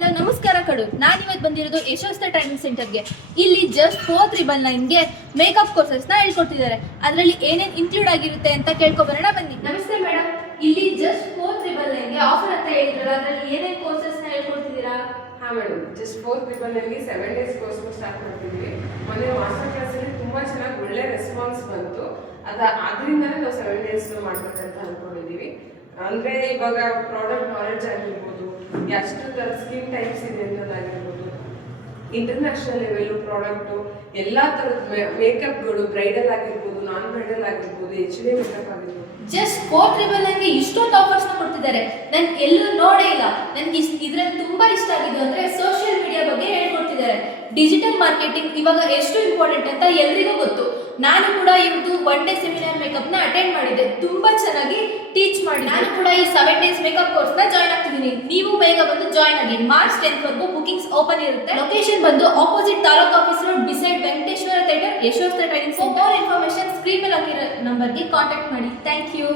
ನಮಸ್ಕಾರ ಕಡು, ನಾನಿವತ್ತು ಬಂದಿರೋದು ಯಶೋಸ್ತ ಟ್ರೈನಿಂಗ್ ಸೆಂಟರ್ಗೆ. ಇಲ್ಲಿ ಜಸ್ಟ್ 499ಗೆ ಮೇಕಪ್ ಕೋರ್ಸಸ್ನ ಹೇಳ್ಕೊಡ್ತಿದ್ದಾರೆ. ಅದರಲ್ಲಿ ಏನೇನು ಇನ್ಕ್ಲೂಡ್ ಆಗಿರುತ್ತೆ ಅಂತ ಕೇಳ್ಕೊಬರೋಣ ಬನ್ನಿ. ನಮಸ್ತೆ ಮೇಡಮ್, ಇಲ್ಲಿ ಜಸ್ಟ್ 499ಗೆ ಆಫರ್ ಅಂತ ಹೇಳಿದ್ರಲ್ಲ, ಅದರಲ್ಲಿ ಏನೇನು ಕೋರ್ಸಸ್ನ ಹೇಳ್ಕೊಡ್ತಿದ್ದೀರಾ? ಹಾಂ ಮೇಡಮ್, ಜಸ್ಟ್ 499ಗೆ 7 days ಕೋರ್ಸ್ ಸ್ಟಾರ್ಟ್ ಮಾಡ್ತಿದ್ದೀವಿ. ಮೊನ್ನೆ ಮಾಸ್ಟರ್ ಕ್ಲಾಸಲ್ಲಿ ತುಂಬ ಚೆನ್ನಾಗಿ ಒಳ್ಳೆ ರೆಸ್ಪಾನ್ಸ್ ಬಂತು. ಅದರಿಂದಲೇ ನಾವು 7 days ಮಾಡ್ಬೇಕಂತ ಅಂದ್ಕೊಂಡಿದ್ದೀವಿ. ಅಂದರೆ ಇವಾಗ ಪ್ರಾಡಕ್ಟ್ ನಾಲೆಡ್ಜ್ ಆಗಿರ್ಬೋದು, ಎಷ್ಟು ಥರ ಸ್ಕಿನ್ ಟೈಪ್ಸ್ ಇದೆ ಅನ್ನೋದಾಗಿರ್ಬೋದು, ಇಂಟರ್ನ್ಯಾಷನಲ್ ಲೆವೆಲ್ ಪ್ರಾಡಕ್ಟು, ಎಲ್ಲ ಥರದ ಮೇಕಪ್ಗಳು, ಬ್ರೈಡಲ್ ಆಗಿರ್ಬೋದು, ನಾನ್ ಬ್ರೈಡಲ್ ಆಗಿರ್ಬೋದು, HD ಮೇಕಪ್ ಆಗಿರ್ಬೋದು. ಜಸ್ಟ್ 499ಗೆ ಇಷ್ಟೊಂದು ಆಫರ್ಸ್ನ ಕೊಡ್ತಿದ್ದಾರೆ. ನಾನು ಎಲ್ಲೂ ನೋಡೇ ಇಲ್ಲ. ನನಗೆ ಇದರಲ್ಲಿ ತುಂಬ ಇಷ್ಟ ಆಗಿದ್ದು ಅಂದರೆ ಸೋಷಿಯಲ್ ಮೀಡಿಯಾ ಬಗ್ಗೆ ಹೇಳ್ಕೊಡ್ತಿದ್ದಾರೆ. ಡಿಜಿಟಲ್ ಮಾರ್ಕೆಟಿಂಗ್ ಇವಾಗ ಎಷ್ಟು ಇಂಪಾರ್ಟೆಂಟ್ ಅಂತ ಎಲ್ರಿಗೂ ಗೊತ್ತು. ನಾನು ಕೂಡ ಇವತ್ತು 1 day ಸೆಮಿನಾರ್ ಮೇಕಪ್ನ ಅಟೆಂಡ್ ಮಾಡಿದ್ದೆ. ತುಂಬ ಚೆನ್ನಾಗಿ ಟೀಚ್ ಮಾಡಿ ನಾನು ಕೂಡ ಈ 7 days ಮೇಕಪ್ ಕೋರ್ಸ್ನ ಜಾಯ್ನ್ ಆಗ್ತಿದ್ದೀನಿ. ನೀವು ಬೇಗ ಬಂದು ಜಾಯ್ನ್ ಆಗಿ. March 10th ವರೆಗೂ ಬುಕಿಂಗ್ಸ್ ಓಪನ್ ಇರುತ್ತೆ. ಲೊಕೇಶನ್ ಬಂದು opposite taluk office road beside Venkateshwara theatre, ಯಶೋಸ್ತ training. For more information screen ಮೇಲೆ ಹಾಕಿರೋ ನಂಬರ್ಗೆ ಕಾಂಟ್ಯಾಕ್ಟ್ ಮಾಡಿ. Thank you.